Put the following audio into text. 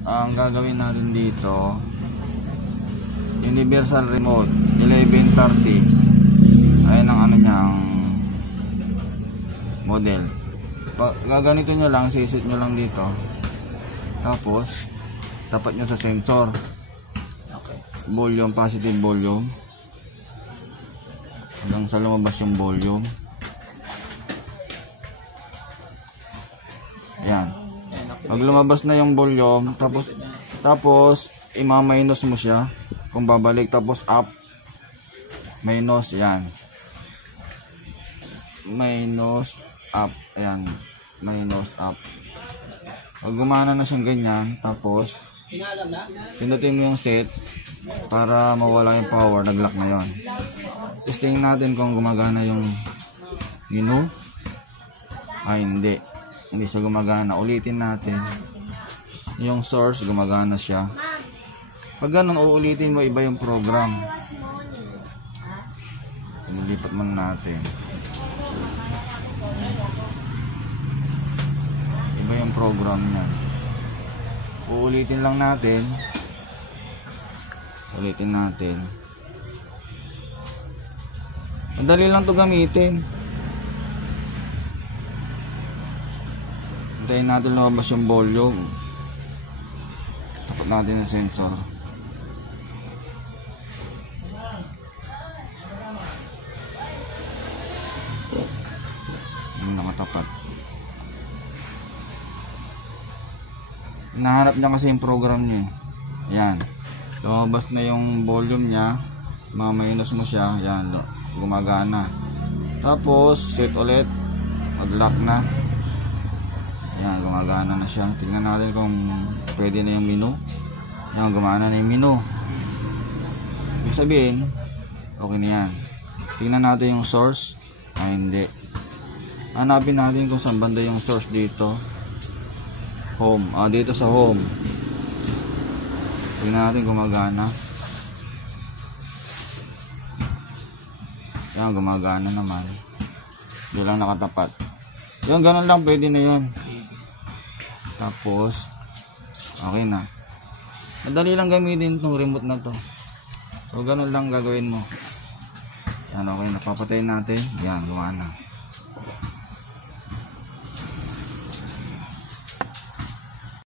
Ang gagawin natin dito, universal remote 1130. Ayan ang ano niya, ang model. Gaganito nyo lang, sisit nyo lang dito. Tapos tapat nyo sa sensor. Volume, positive volume, hanggang sa lumabas yung volume. Ayan. Pag lumabas na yung volume, tapos ima-minus mo siya kung babalik, tapos up, minus, yan, minus, up, ayan, minus, up. Pag gumana na siyang ganyan, tapos pindutin mo yung set para mawala yung power, nag-lock na yon. Testingin natin kung gumagana yung menu. Ay, hindi siya gumagana. Ulitin natin. Yung source, gumagana siya. Pag ganun, uulitin mo, iba yung program. Nilipat muna natin. Iba yung program niya. Uulitin lang natin. Ulitin natin. Madali lang to gamitin. Hintayin natin lumabas yung volume. Tapat natin yung sensor. Yung nakatapat. Hinahanap niya kasi yung program niya. Ayan. Lumabas na yung volume niya. Maminus mo siya. Ayan. Gumagana. Tapos set ulit. Mag-lock na. Ayan. Gumagana na siya. Tingnan natin kung pwede na yung menu. Ayan. Gumana na yung menu. Ibig sabihin, okay na yan. Tingnan natin yung source. Ay hindi. Hanapin natin kung saan banda yung source dito. Home. Dito sa home. Tingnan natin gumagana. Yan, gumagana naman. Doon lang nakatapat. Yung ganun lang, pwede na yun. Tapos okay na. Madali lang gamitin itong remote na to. So ganun lang gagawin mo. Yan, okay. Napapatayin natin. Yan, gumana.